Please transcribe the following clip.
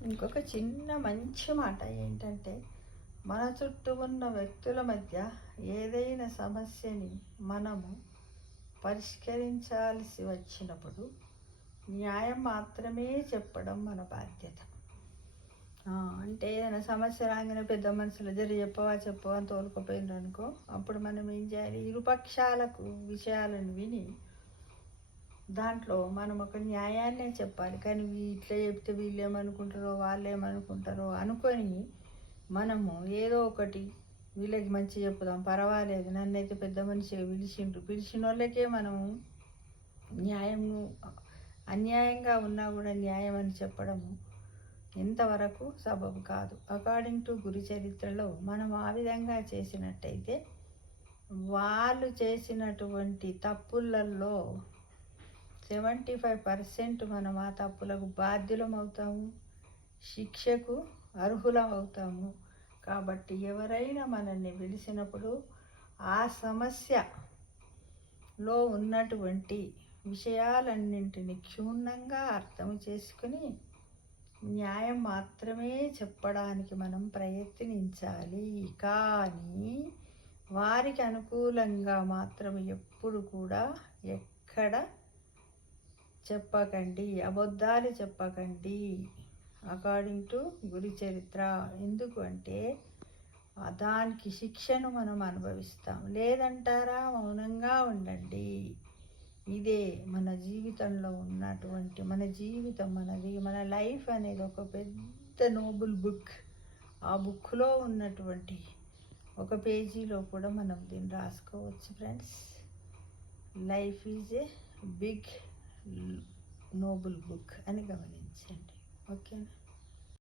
ఇంకొక చిన్న మంచి మాట ఏంటంటే, మన చుట్టూ ఉన్న వ్యక్తుల మధ్య ఏదైనా సమస్యని మనము పరిష్కరించాల్సి వచ్చినప్పుడు న్యాయం మాత్రమే చెప్పడం మన బాధ్యత. అంటే ఏదైనా సమస్య రాగానే పెద్ద మనుషులు జర చెప్పవా అని తోలుకుపోయినారు అనుకో, అప్పుడు మనం ఏం చేయాలి? ఇరుపక్షాలకు విషయాలను విని దాంట్లో మనం ఒక న్యాయాన్నే చెప్పాలి. కానీ ఇట్లా చెప్తే వీళ్ళు ఏమనుకుంటారో వాళ్ళు ఏమనుకుంటారో అనుకొని మనము ఏదో ఒకటి వీళ్ళకి మంచి చెప్పుదాం, పర్వాలేదు, నన్నైతే పెద్ద మనిషిగా పిలిచిన వాళ్ళకే మనము న్యాయము అన్యాయంగా ఉన్నా కూడా న్యాయం అని చెప్పడము ఇంతవరకు సబబు కాదు. అకార్డింగ్ టు గురు చరిత్రలో మనం ఆ విధంగా చేసినట్టయితే వాళ్ళు చేసినటువంటి తప్పులలో 75% మనం ఆ తప్పులకు బాధ్యులం అవుతాము, శిక్షకు అర్హులం అవుతాము. కాబట్టి ఎవరైనా మనల్ని పిలిచినప్పుడు ఆ సమస్యలో ఉన్నటువంటి విషయాలన్నింటినీ క్షుణ్ణంగా అర్థం చేసుకుని న్యాయం మాత్రమే చెప్పడానికి మనం ప్రయత్నించాలి. కానీ వారికి అనుకూలంగా మాత్రం ఎప్పుడు కూడా ఎక్కడ చెప్పకండి, అబద్ధాలు చెప్పకండి. అకార్డింగ్ టు గురు చరిత్ర. ఎందుకు అంటే దానికి శిక్షను మనం అనుభవిస్తాం. లేదంటారా? మౌనంగా ఉండండి. ఇదే మన జీవితంలో ఉన్నటువంటి మన జీవితం, మన లైఫ్ అనేది ఒక పెద్ద నోబుల్ బుక్. ఆ బుక్లో ఉన్నటువంటి ఒక పేజీలో కూడా మనం దీన్ని రాసుకోవచ్చు friends. Life is a big noble book అని గమనించండి. ఓకేనా?